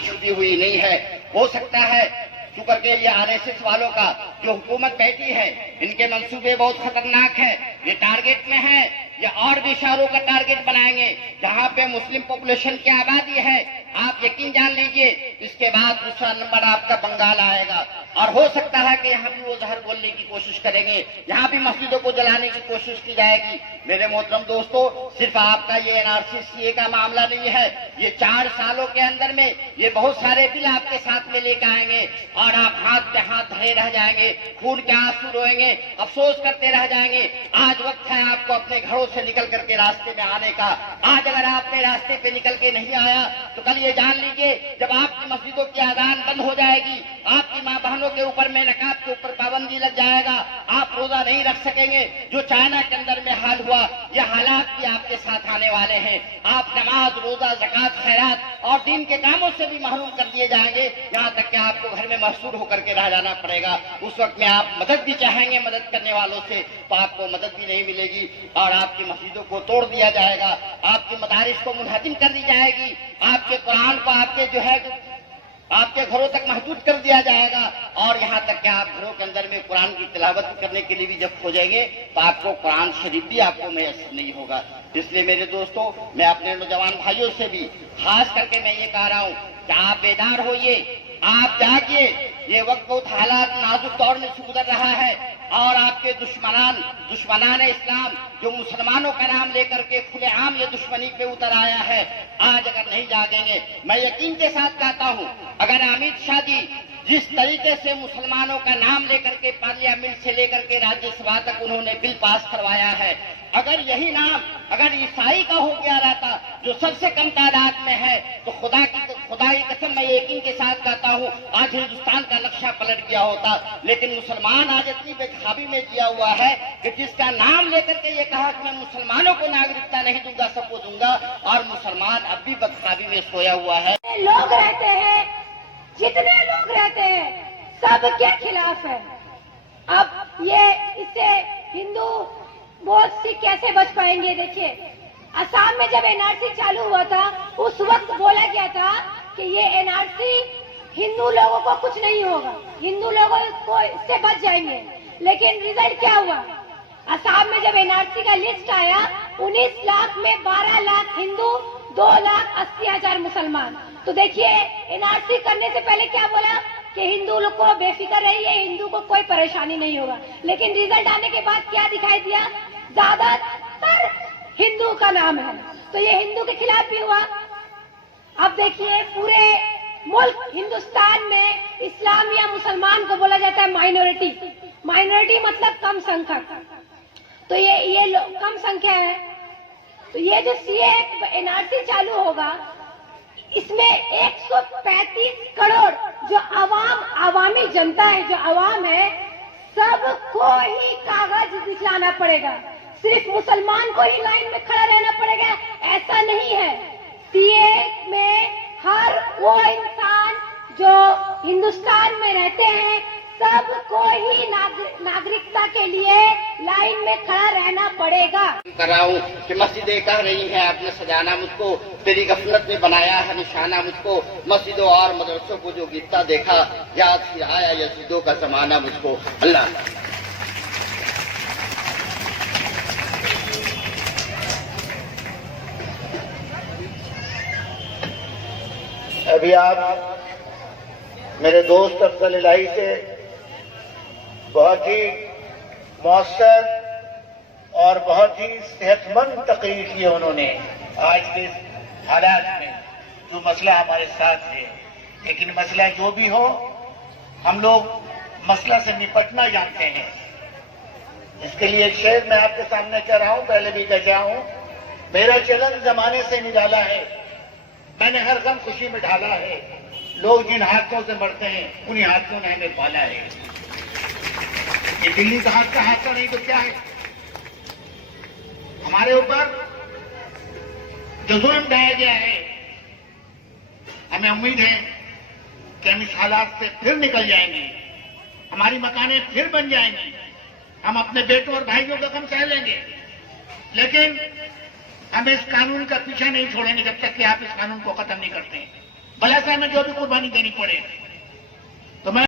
छुपी हुई नहीं है। हो सकता है शुक्र के लिए आरएसएस वालों का जो हुकूमत बैठी है, इनके मंसूबे बहुत खतरनाक है। ये टारगेट में है, ये और भी शहरों का टारगेट बनाएंगे जहां पे मुस्लिम पॉपुलेशन की आबादी है। आप यकीन जान लीजिए, इसके बाद दूसरा नंबर आपका बंगाल आएगा। और हो सकता है कि यहाँ भी वो जहर बोलने की कोशिश करेंगे, यहाँ भी मस्जिदों को जलाने की कोशिश की जाएगी। मेरे मोहतरम दोस्तों, सिर्फ आपका ये एनआरसी सीए का मामला नहीं है, ये 4 सालों के अंदर में ये बहुत सारे बिल आपके साथ में लेकर आएंगे और आप हाथ पे हाथ धरे रह जाएंगे, खून के आंसू रोएंगे, अफसोस करते रह जाएंगे। आज वक्त है आपको अपने घरों से निकल करके रास्ते में आने का। आज अगर आपने रास्ते पे निकल के नहीं आया तो कल ये जान लीजिए, जब आपकी मस्जिदों की आजान बंद हो जाएगी, आपकी माँ बहनों के ऊपर में नकाब के ऊपर पाबंदी लग जाएगा, आप रोजा नहीं रख सकेंगे। जो चाइना के अंदर में हाल हुआ, ये हालात भी आपके साथ आने वाले हैं। आप नमाज, रोजा, ज़कात, खैरात और दीन के कामों से भी महरूम कर दिए जाएंगे, यहाँ तक कि आपको घर में महसूर होकर के रह जाना पड़ेगा। उस वक्त में आप मदद भी चाहेंगे मदद करने वालों से, तो आपको मदद भी नहीं मिलेगी और आपकी मस्जिदों को तोड़ दिया जाएगा, आपके मदारिस को मुनहदिम कर दी जाएगी, आपके कुरान को आपके जो है आपके घरों तक महदूद कर दिया जाएगा। और यहाँ तक कि आप घरों के अंदर में कुरान की तिलावत करने के लिए भी जब खोजेंगे तो आपको कुरान शरीफ भी आपको मैसर नहीं होगा। इसलिए मेरे दोस्तों, मैं अपने नौजवान भाइयों से भी खास करके मैं ये कह रहा हूँ कि आप बेदार होइए, आप जागिए। ये वक्त बहुत हालात नाजुक दौर में से गुजर रहा है और आपके दुश्मनान इस्लाम जो मुसलमानों का नाम लेकर के खुलेआम ये दुश्मनी पे उतर आया है, आज अगर नहीं जागेंगे, मैं यकीन के साथ कहता हूँ, अगर अमित शाह जी जिस तरीके से मुसलमानों का नाम लेकर के पार्लियामेंट से लेकर के राज्यसभा तक उन्होंने बिल पास करवाया है, अगर यही नाम अगर ईसाई का हो गया रहता जो सबसे कम तादाद में है, तो खुदा की कसम मैं यकीन के साथ कहता हूँ आज हिंदुस्तान का नक्शा पलट गया होता। लेकिन मुसलमान आज इतनी बेखुदी में जिया हुआ है कि जिसका नाम लेकर के ये कहा कि मैं मुसलमानों को नागरिकता नहीं दूंगा, सबको दूंगा, और मुसलमान अब भी बदखाबी में सोया हुआ है। लोग रहते हैं, जितने लोग रहते हैं सबके खिलाफ है। अब ये इससे हिंदू बहुत सी कैसे बच पाएंगे? देखिए, असम में जब एनआरसी चालू हुआ था उस वक्त बोला गया था कि ये एनआरसी हिंदू लोगों को कुछ नहीं होगा, हिंदू लोगों को इससे बच जाएंगे। लेकिन रिजल्ट क्या हुआ? असम में जब एनआरसी का लिस्ट आया, 19 लाख में 12 लाख हिंदू, 2,80,000 मुसलमान। तो देखिए, एनआरसी करने से पहले क्या बोला कि हिंदू लोग को बेफिक्र रहिए, हिंदू को कोई परेशानी नहीं होगा। लेकिन रिजल्ट आने के बाद क्या दिखाई दिया? ज्यादातर हिंदू का नाम है, तो ये हिंदू के खिलाफ भी हुआ। अब देखिए, पूरे मुल्क हिंदुस्तान में इस्लाम या मुसलमान को बोला जाता है माइनॉरिटी। माइनॉरिटी मतलब कम संख्यक, तो ये कम संख्या है। तो ये जो सीए एनआरसी चालू होगा, इसमें 135 करोड़ जो आवामी जनता है, जो आवाम है, सबको ही कागज दिखलाना पड़ेगा। सिर्फ मुसलमान को ही लाइन में खड़ा रहना पड़ेगा, ऐसा नहीं है। सीए में हर वो इंसान जो हिंदुस्तान में रहते हैं सबको ही नागरिकता के लिए लाइन में खड़ा रहना पड़ेगा। कर रहा हूँ कि मस्जिदें कह रही हैं आपने सजाना मुझको, तेरी गफलत में बनाया है निशाना मुझको, मस्जिदों और मदरसों को जो गिरता देखा, याद फिर आया यजीदों का जमाना मुझको। अल्लाह। अभी आप मेरे दोस्त अफजल इलाही से बहुत ही मौसर और बहुत ही सेहतमंद तकरीर की उन्होंने आज के हालात में जो मसला हमारे साथ है। लेकिन मसला जो भी हो, हम लोग मसला से निपटना जानते हैं। इसके लिए एक शेर मैं आपके सामने कह रहा हूं, पहले भी कह रहा हूं, मेरा चलन जमाने से निराला है, मैंने हर गम खुशी में ढाला है, लोग जिन हाथों से मरते हैं उन्हीं हाथों ने हमें पाला है। ये दिल्ली का हादसा नहीं तो क्या है? हमारे ऊपर जो जुल्म ढाया गया है, हमें उम्मीद है कि हम इस हालात से फिर निकल जाएंगे, हमारी मकानें फिर बन जाएंगी, हम अपने बेटों और भाइयों का गम सह लेंगे। लेकिन हम इस कानून का पीछा नहीं छोड़ेंगे जब तक कि आप इस कानून को खत्म नहीं करते हैं। भले से हमें जो भी कुर्बानी देनी पड़े।